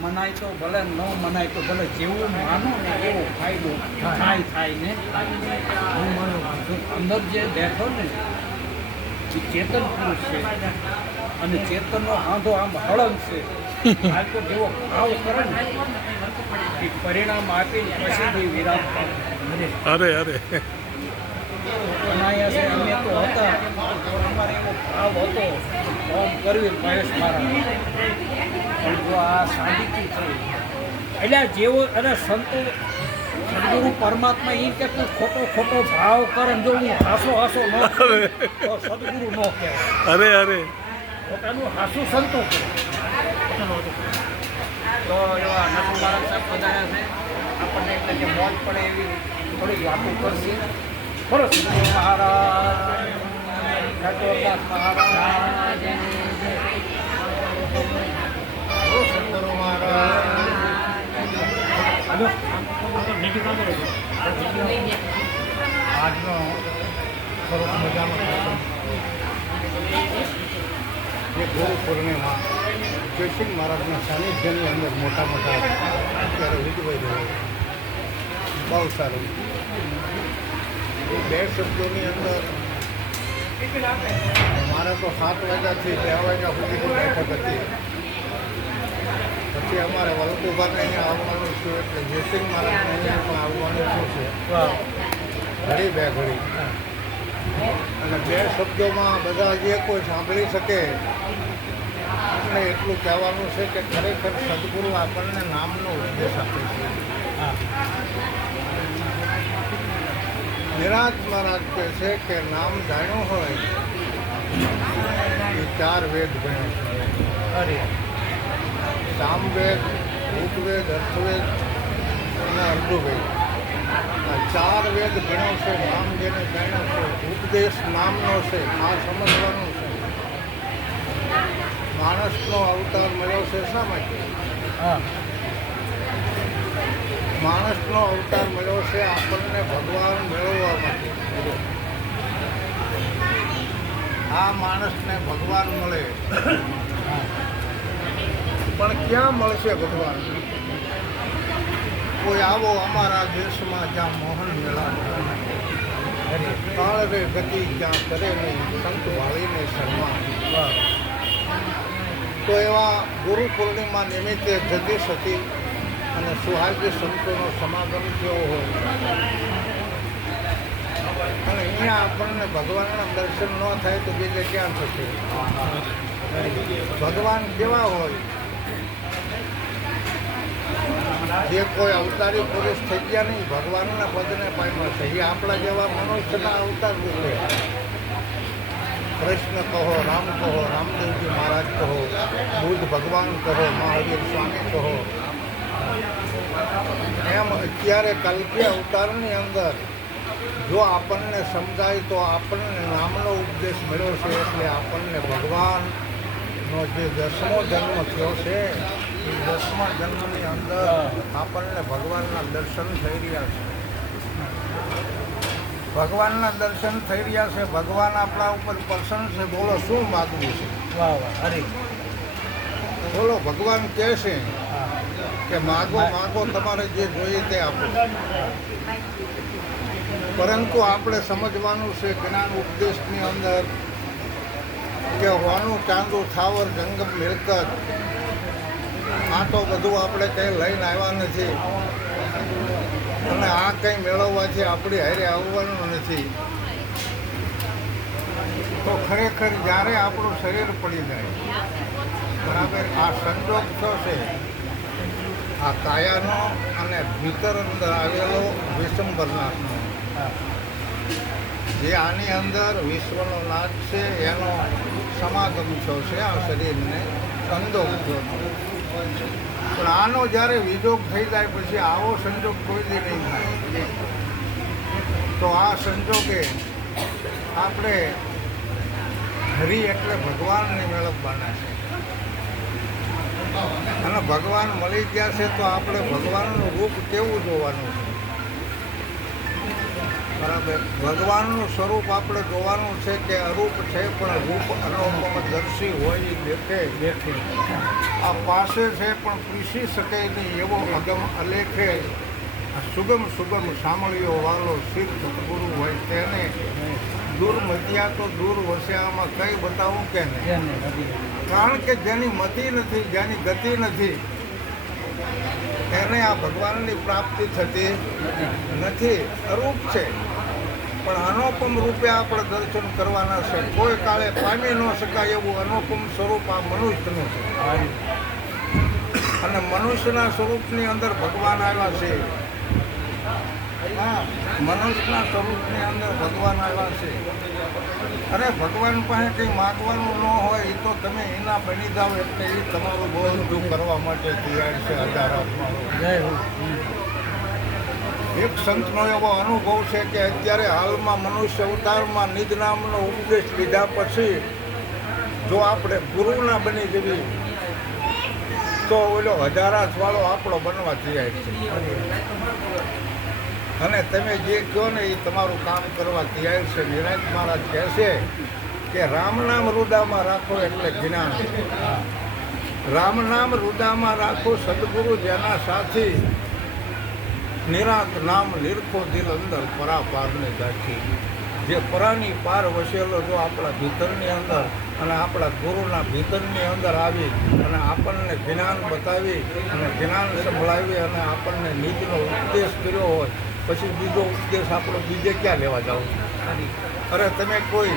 મનાય તો ભલે ન મનાય તો ભલે, જેવું માનો ને એવો ફાયદો થાય ને. હું માનું અંદર જે બેઠો ને એ ચેતન પુરુષ છે, અને ચેતનનો આંધો આમ હળંગ છે. આ તો જેવો ભાવ કરે ને એ પરિણામ આપી પછી વિરામ પામે. અરે અરે અનાયાસે અમે તો હતા, અમારે એવો ભાવ હતો ઓમ કરવી મહેશ મહારાજ. પણ જો આ સાબિતી થઈ એટલે આ જેવો, અને સંતો સદગુરુ પરમાત્મા એ કે તું ખોટો ભાવ કરે ને જો હું હાસો ન કરું તો સદગુરુ ન કહેવાય. અરે પોતાનું હાસું સંતો કરે. તો એવા નટુ મહારાજ સાહેબ પધાર્યા છે, આપણને એટલે કે મોજ પડે એવી થોડી વાતો કરશે. બોલો સદગુરુ મહારાજ, નટુદાસ મહારાજ, બોલો સદગુરુ મહારાજ. આજનો સરસ મજાનો પ્રસંગ જે ગુરુ પૂર્ણિમા જયસિંહ મહારાજના સાનિધ્યની અંદર મોટા અત્યારે ઉજવાઈ રહ્યો. બહુ સારું. એ બે શબ્દોની અંદર મારે તો 7 વાગ્યાથી 2 વાગ્યા સુધીની બેઠક હતી. પછી અમારે વલ્લભભાઈને અહીંયા આવવાનું છે, એટલે જયસિંહ મહારાજને અહીંયા પણ આવવાનું શું છે ઘડી બે ઘડી. અને 2 શબ્દોમાં બધા જે કોઈ સાંભળી શકે આપણે એટલું કહેવાનું છે કે ખરેખર સદગુરુ આપણને નામનો ઉપદેશ આપે છે. નિરાજ મહારાજ કહે છે કે નામ જાણ્યું હોય એ 4 વેદ ભણ્યો છે. સામવેદ, ઋગ્વેદ, અર્થવેદ અને અર્ધુવેદ. આ 4 વેદ ભણ્યો છે. નામ જેને જાણ્યો છે, ઉપદેશ નામનો છે. આ સમજવાનું છે. માણસનો અવતાર મળ્યો છે શા માટે? માણસનો અવતાર મળ્યો છે આપણને ભગવાન મેળવવા માટે. આ માણસને ભગવાન મળે, પણ ક્યાં મળશે ભગવાન? કોઈ આવો અમારા દેશમાં જ્યાં મોહન મેળા કાળ રે ગતિ જ્યાં કરે નહીં સંત વાળીને શર્મા. તો એવા ગુરુ પૂર્ણિમા નિમિત્તે જતી સતી અને સુહાગી સંતોનો સમાગમ થયો હોય અને અહીંયા આપણને ભગવાનના દર્શન ન થાય તો બીજે ક્યાં થશે? ભગવાન કેવા હોય? જે કોઈ અવતારી પુરુષ થઈ ગયા નહીં, ભગવાનના પદને પામ્યા છે. એ આપણા જેવા મનુષ્યના અવતાર રૂપે કૃષ્ણ કહો, રામ કહો, રામદેવજી મહારાજ કહો, બુદ્ધ ભગવાન કહો, મહાવીર સ્વામી કહો, એમ અત્યારે કલ્કી અવતારની અંદર જો આપણને સમજાય તો આપણને નામનો ઉપદેશ મળ્યો છે. એટલે આપણને ભગવાનનો જે 10મો જન્મ થયો છે, એ 10મા જન્મની અંદર આપણને ભગવાનના દર્શન થઈ રહ્યા છે. ભગવાનના દર્શન થઈ રહ્યા છે. ભગવાન આપણા ઉપર પ્રસન્ન છે. બોલો શું માગવું છે? વાહ વાહ અરે બોલો ભગવાન કહે છે કે માગો તમારે જે જોઈએ તે આપો. પરંતુ આપણે સમજવાનું છે જ્ઞાન ઉપદેશની અંદર કે હોનું ચાંદું થાવર જંગમ મિલકત આ તો બધું આપણે કંઈ લઈને આવ્યા નથી અને આ કંઈ મેળવવાથી આપણી હારે આવવાનું નથી. તો ખરેખર જ્યારે આપણું શરીર પડી જાય, બરાબર, આ સંજોગ થયો છે આ કાયાનો અને ભીતર અંદર આવેલો વિશ્વંભરનાથનો, જે આની અંદર વિશ્વનો નાથ છે એનો સમાગમ થયો છે. આ શરીરને સંજોગ થયો છે. પણ આનો જ્યારે વિજોગ થઈ જાય પછી આવો સંજોગ કોઈ દી નહીં થાય. તો આ સંજોગે આપણે હરિ એટલે ભગવાનને મેળવવાના છે. અને ભગવાન મળી ગયા છે તો આપણે ભગવાનનું રૂપ કેવું જોવાનું છે? બરાબર. ભગવાનનું સ્વરૂપ આપણે જોવાનું છે કે અરૂપ છે, પણ રૂપ અનુપમદર્શી હોય એ દેખે. આ પાસે છે પણ પીસી શકે નહીં એવો અગમ અલેખે. આ સુગમ સાંભળ્યો વાલો શિર સદગુરુ હોય તેને દૂર મધ્યા તો દૂર વસ્યામાં કઈ બતાવું કે નહીં. કારણ કે જેની મતિ નથી, જેની ગતિ નથી, એને આ ભગવાનની પ્રાપ્તિ થતી નથી. અરૂપ છે પણ અનુપમ રૂપે આપણે દર્શન કરવાના છે. કોઈ કાળે પામી ન શકાય એવું અનુપમ સ્વરૂપ આ મનુષ્યનું છે. અને મનુષ્યના સ્વરૂપની અંદર ભગવાન આવ્યા છે. હા, મનુષ્યના સ્વરૂપની અંદર ભગવાન આવ્યા છે. અરે ભગવાન પાસે કંઈ માગવાનું ન હોય એ તો તમે એના બની જાઓ એટલે એ તમારું બધું કરવા માટે તૈયાર છે. એક સંતનો એવો અનુભવ છે કે અત્યારે હાલમાં મનુષ્ય અવતારમાં નિજ નામનો ઉપદેશ લીધા પછી જો આપણે ગુરુ ના બની જવી તો ઓલો હજારાસવાળો આપણો બનવા તૈયાર છે. અને તમે જે કહો ને એ તમારું કામ કરવા તૈયાર છે. નિરાંત મહારાજ કહે છે કે રામ નામ હૃદયમાં રાખો એટલે જ્ઞાન. રામ નામ હૃદયમાં રાખો સદગુરુ જેના સાથી. નિરાંત નામ નિરખો દિલ અંદર પરાપારને દાખી. જે પરાની પાર વસેલો જો આપણા ભીતરની અંદર અને આપણા ગુરુના ભીતરની અંદર આવી અને આપણને જ્ઞાન બતાવી અને જ્ઞાન સંભળાવી અને આપણને નીતિનો ઉપદેશ કર્યો હોય પછી બીજો ઉપદેશ આપણો બીજે ક્યાં લેવા જાવ. અરે તમે કોઈ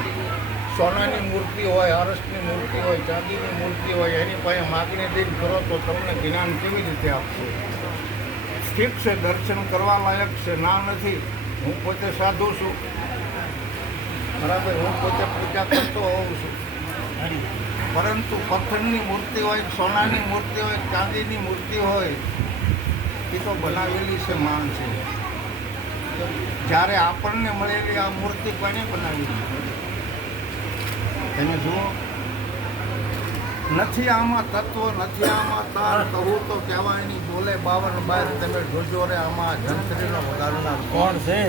સોનાની મૂર્તિ હોય, અરસની મૂર્તિ હોય, ચાંદીની મૂર્તિ હોય, એની પાસે માગણી દઈને કરો તો તમને જ્ઞાન કેવી રીતે આપશે? ઠીક છે, દર્શન કરવા લાયક છે, ના નથી. હું પોતે સાધુ છું, બરાબર, હું પોતે પૂજા કરતો હોઉં છું. પરંતુ પથ્થરની મૂર્તિ હોય, સોનાની મૂર્તિ હોય, ચાંદીની મૂર્તિ હોય એ તો બનાવેલી છે માણસે. જ્યારે આપણને મળેલી આ મૂર્તિ કોને બનાવી? તમે જુઓ, નથી આમાં તત્વ, નથી આમાં તાર. કહું તો કહેવાય નહીં, બોલે 52 તમે જોજો રે આમાં જંત્રીનો વગાડનાર કોણ છે?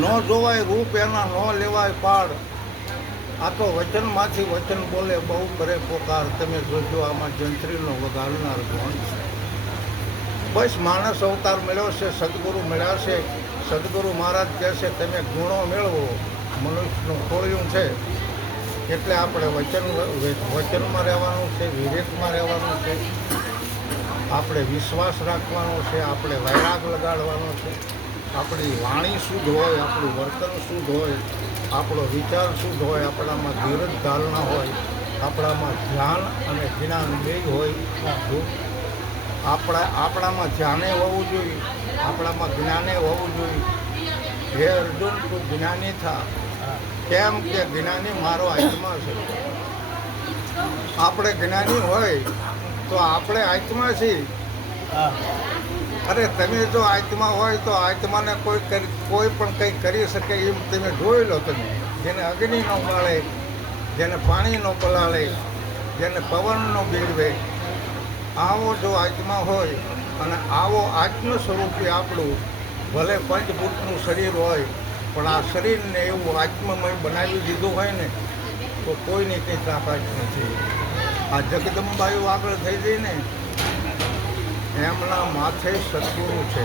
ન જોવાય રૂપ એના, ન લેવાય પાડ. આ તો વચનમાંથી વચન બોલે, બહુ કરે પોકાર. તમે જોજો આમાં જંત્રીનો વગાડનાર કોણ છે? બસ માણસ અવતાર મળ્યો છે, સદગુરુ મળ્યા છે. સદગુરુ મહારાજ કહે છે તમે ગુણો મેળવો. મનુષ્યનું ખોળ્યું છે એટલે આપણે વચનમાં રહેવાનું છે, વિવેકમાં રહેવાનું છે, આપણે વિશ્વાસ રાખવાનો છે, આપણે વૈરાગ લગાડવાનો છે. આપણી વાણી શુદ્ધ હોય, આપણું વર્તન શુદ્ધ હોય, આપણો વિચાર શુદ્ધ હોય, આપણામાં ધીરજ ધારણા હોય, આપણામાં ધ્યાન અને જ્ઞાન બેય હોય. આપણામાં ધ્યાને હોવું જોઈએ, આપણામાં જ્ઞાને હોવું જોઈએ. હે અર્જુન, તું જ્ઞાની થા. કેમ કે જ્ઞાની મારો આત્મા છે. આપણે જ્ઞાની હોય તો આપણે આત્મા છીએ. અરે તમે જો આત્મા હોય તો આત્માને કોઈ પણ કંઈ કરી શકે એમ તમે જોઈ લો. તમે જેને અગ્નિ ન બાળે, જેને પાણી ન પલાળે, જેને પવન ન બીડવે, આવો જો આત્મા હોય અને આવો આત્મ સ્વરૂપે આપણું ભલે પંચભૂતનું શરીર હોય પણ આ શરીરને એવું આત્મમય બનાવી દીધું હોય ને તો કોઈની કંઈ તાકાત નથી. આ જગદંબાયું આગળ થઈ ગઈ ને, એમના માથે સદગુરુ છે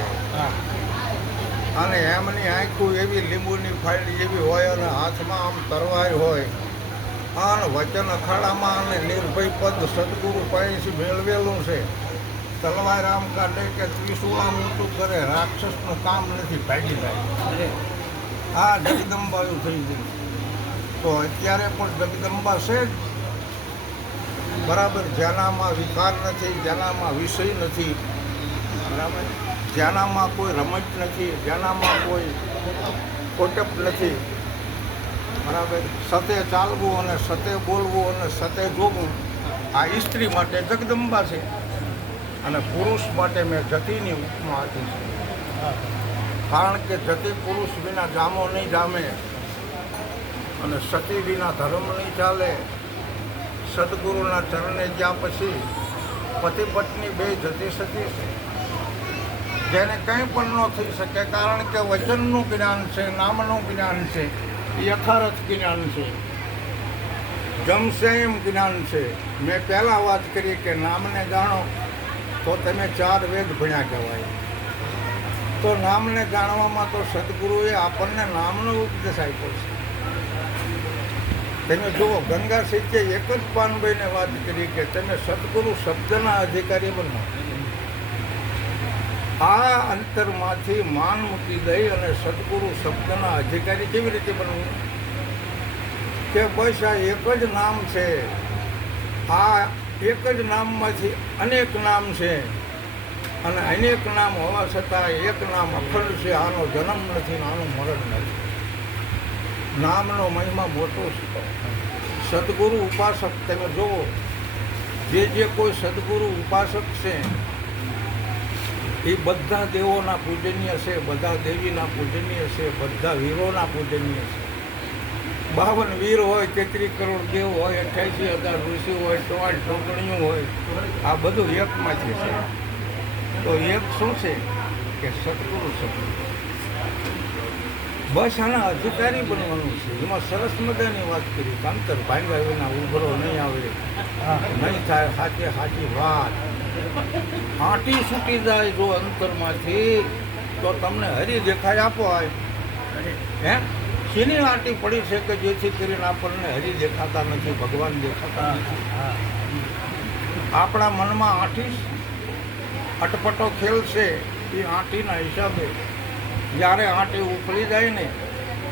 અને એમની આંખું એવી લીંબુની ફાળી જેવી હોય અને હાથમાં આમ તરવાર હોય અને વચન અખાડામાં અને નિર્ભય પદ સદગુરુ પાસેથી મેળવેલું છે. તલવાર આમ કાઢે કે ત્રિશુળ આમ ઊંચું કરે, રાક્ષસનું કામ નથી, ભાગી જાય. આ જગદંબાયું થઈ ગયું. તો અત્યારે પણ જગદંબા છે જ, બરાબર. જેનામાં વિકાર નથી, જેનામાં વિષય નથી, બરાબર, જેનામાં કોઈ રમત નથી, જેનામાં કોઈ કોટપ નથી, બરાબર. સતે ચાલવું અને સતે બોલવું અને સતે જોવું આ સ્ત્રી માટે જગદંબા છે અને પુરુષ માટે મેં જતીની ઉપમા આપી છે. કારણ કે જતી પુરુષ વિના જામો નહીં જામે અને સતી વિના ધર્મ નહીં ચાલે. સદગુરુના ચરણે ગયા પછી પતિ પત્ની બે જતી સતી છે. જેને કંઈ પણ ન થઈ શકે, કારણ કે વચનનું જ્ઞાન છે, નામનું જ્ઞાન છે, યથાર્થ જ્ઞાન છે, જમશે એમ જ્ઞાન છે. મેં પહેલાં વાત કરી કે નામને જાણો તો તમે 4 વેદ ભણ્યા કહેવાય. તો નામને જાણવામાં તો સદગુરુએ આપણને નામનો ઉપદેશ આપ્યો છે. તમે જુઓ, ગંગા સિદ્ધે એક જ પાનભાઈને વાત કરી કે તમે સદગુરુ શબ્દના અધિકારી બનો. આ અંતરમાંથી માન મૂકી દઈ અને સદગુરુ શબ્દના અધિકારી કેવી રીતે બનવું? કે બસ આ એક જ નામ છે. આ એક જ નામમાંથી અનેક નામ છે અને અનેક નામ હોવા છતાં એક નામ અખંડ છે. આનો જન્મ નથી, આનું મરણ નથી. નામનો મહિમા મોટો છે. સદગુરુ ઉપાસક તમે જુઓ, જે કોઈ સદગુરુ ઉપાસક છે એ બધા દેવોના પૂજનીય છે, બધા દેવીના પૂજનીય છે, બધા વીરોના પૂજનીય છે. 52 વીર હોય, 33 કરોડ દેવ હોય, 88,000 ઋષિ હોય, 8 ઢોકણીઓ હોય, આ બધું એકમાંથી છે. તો એક શું છે કે સદગુરુ શબ્દ. બસ આના અધિકારી બનવાનું છે. એમાં સરસ મજાની વાત કરી, અંતર ભાંગ્યા વિના ઉભરો નહીં આવે, નહીં થાય સાચે સાચી વાત. આંટી છૂટી જાય જો અંતરમાંથી તો તમને હરી દેખાય આપો આય. હે શીની આંટી પડી છે કે જેથી કરીને આપણને હરી દેખાતા નથી, ભગવાન દેખાતા નથી. આપણા મનમાં આંટી અટપટો ખેલ છે. એ આંટીના હિસાબે જ્યારે આંટી ઉકળી જાય ને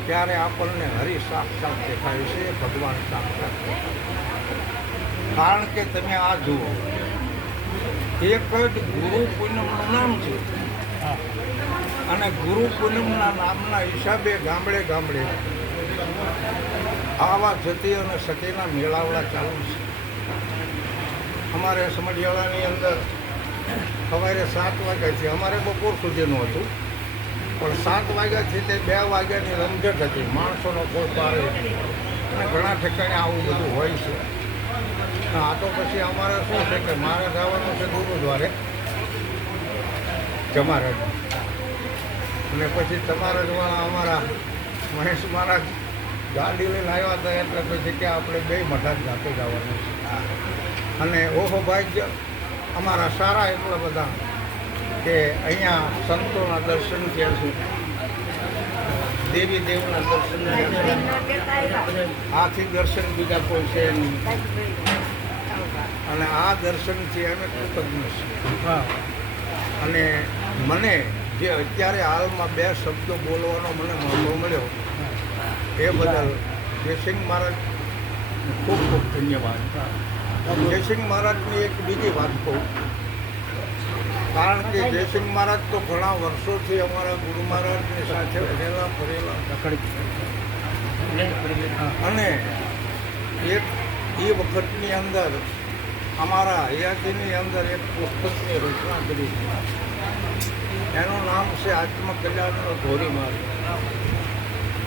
ત્યારે આપણને હરી સાક્ષાત દેખાય છે, ભગવાન સાક્ષાત દેખાય. કારણ કે તમે આ જુઓ, એક જ ગુરુ પૂનમનું નામ છે અને ગુરુ પૂનમના નામના હિસાબે ગામડે ગામડે આવા જતી અને સતીના મેળાવડા ચાલુ છે. અમારે સમઢિયાળાની અંદર સવારે 7 વાગ્યાથી, અમારે બપોર સુધીનું હતું, પણ 7 વાગ્યાથી તે 2 વાગ્યાની રમઝટ હતી. માણસોનો કોઈ પારે અને ઘણા ઠેકાણે આવું બધું હોય છે. આ તો પછી અમારે શું છે કે મારે જવાનું છે ગુરુદ્વારે જમારજ, અને પછી તમારા જવાના અમારા મહેશ મહારાજ ગાડી લઈને આવ્યા હતા, એટલે પછી કે આપણે 2 મઠા જ જાતે જવાનું છે. અને ઓહો ભાગ્ય અમારા સારા એટલા બધા કે અહીંયા સંતોના દર્શન થયા છે, દેવી દેવના દર્શન થયા છે. આથી દર્શન બીજા કોઈ છે નહીં. અને આ દર્શનથી અમે કૃતજ્ઞ છીએ. અને મને જે અત્યારે હાલમાં 2 શબ્દો બોલવાનો મને મોકો મળ્યો એ બદલ જયસિંહ મહારાજ ખૂબ ખૂબ ધન્યવાદ. જયસિંહ મહારાજની એક બીજી વાત કહું, કારણ કે જયસિંહ મહારાજ તો ઘણા વર્ષોથી અમારા ગુરુ મહારાજની સાથે રહેલા ફરેલા, અને એક એ વખતની અંદર અમારા હયાતીની અંદર એક પુસ્તકની રચના કરી છે. એનું નામ છે આત્મકલ્યાણનો ધોરીમાર્ગ.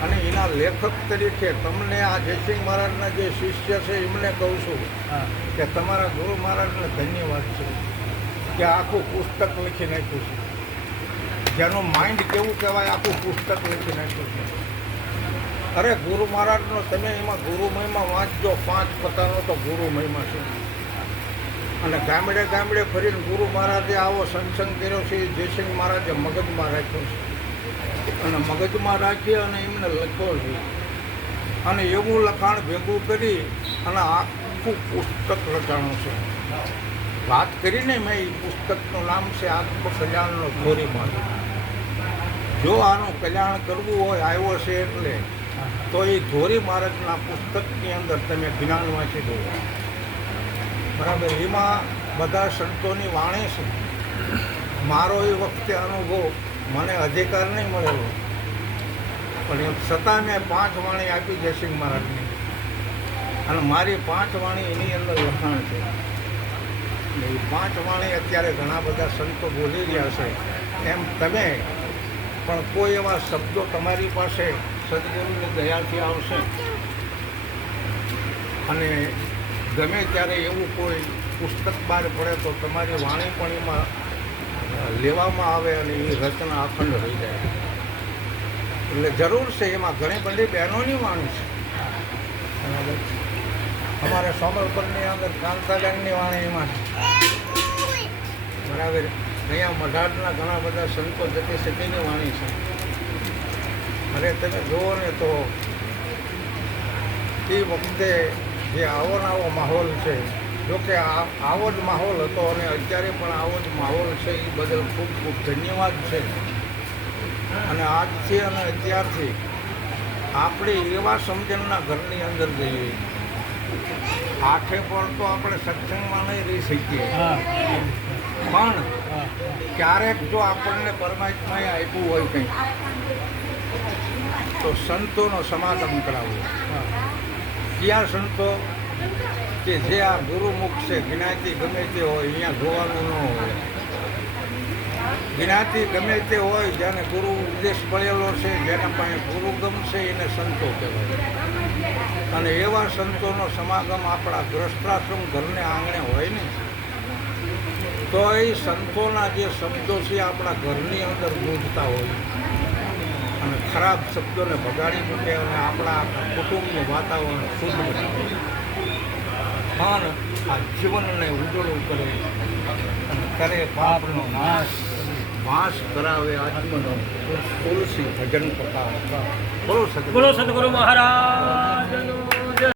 અને એના લેખક તરીકે તમને આ જયસિંહ મહારાજના જે શિષ્ય છે એમને કહું છું કે તમારા ગુરુ મહારાજને ધન્યવાદ છે કે આખું પુસ્તક લખી નાખ્યું છે. જેનું માઇન્ડ કેવું કહેવાય, આખું પુસ્તક લખી નાખ્યું છે. અરે ગુરુ મહારાજનો તમે એમાં ગુરુ મહિમા વાંચજો, 5 પતાનો તો ગુરુ મહિમા છે. અને ગામડે ગામડે ફરીને ગુરુ મહારાજે આવો સત્સંગ કર્યો છે. જયસિંહ મહારાજે મગજમાં રાખ્યો છે અને મગજમાં રાખી અને એમને લખ્યો છે. અને એવું લખાણ ભેગું કરી અને આખું પુસ્તક લખાણું છે. વાત કરીને મેં એ પુસ્તકનું નામ છે આત્મકલ્યાણનો ધોરીમાર્ગ. જો આનું કલ્યાણ કરવું હોય, આવ્યો છે એટલે, તો એ ધોરીમાર્ગના પુસ્તકની અંદર તમે જ્ઞાન વાંચી દો. બરાબર, એમાં બધા સંતોની વાણી છે. મારો એ વખતે અનુભવ, મને અધિકાર નહીં મળેલો, પણ એમ છતાં મેં 5 વાણી આપી જયસિંહ મહારાજની, અને મારી 5 વાણી એની અંદર લખાણ છે. એ 5 વાણી અત્યારે ઘણા બધા સંતો બોલી રહ્યા છે. એમ તમે પણ કોઈ એવા શબ્દો તમારી પાસે સદગુરુની દયાથી આવશે અને ગમે ત્યારે એવું કોઈ પુસ્તક બહાર પડે તો તમારી વાણી પણ એમાં લેવામાં આવે અને એ રચના અખંડ રહી જાય. એટલે જરૂર છે એમાં ઘણી બધી બહેનોની વાણી છે. બરાબર. અમારે સોમલપુરની અંદર કાંતાબેનની વાણી એમાં છે. બરાબર. અહીંયા મઢાડના ઘણા બધા સંતો જતી સતીની વાણી છે. અરે તમે જુઓ ને તો એ વખતે જે આવો ને આવો માહોલ છે, જોકે આવો જ માહોલ હતો અને અત્યારે પણ આવો જ માહોલ છે, એ બદલ ખૂબ ખૂબ ધન્યવાદ છે. અને આજથી અને અત્યારથી આપણે એવા સમજણના ઘરની અંદર જઈએ. આંખે પણ તો આપણે સત્સંગમાં નહીં રહી શકીએ, પણ ક્યારેક જો આપણને પરમાત્માએ આપ્યું હોય કંઈક તો સંતોનો સમાગમ કરાવવો. ક્યાં સંતો કે જે આ ગુરુમુખ છે, જ્ઞાતિ ગમે તે હોય અહીંયા જોવાનું ન હોય. જ્ઞાતિ ગમે તે હોય, જેને ગુરુ ઉપદેશ મળેલો છે, જેના પાસે ગુરુગમ છે, એને સંતો કહેવાય. અને એવા સંતોનો સમાગમ આપણા ગ્રસ્તાશ્રમ ઘરને આંગણે હોય ને, તો એ સંતોના જે શબ્દો છે આપણા ઘરની અંદર ગૂંજતા હોય અને ખરાબ શબ્દોને ભગાડી મૂકે અને આપણા કુટુંબનું વાતાવરણ શુદ્ધ બનાવે. પણ આ જીવનને ઉજળું કરે અને કરે પાપનો નાશ, વાસ કરાવે આત્મનો તુલસી ભજન પ્રકાર. બોલો સદગુરુ મહારાજ.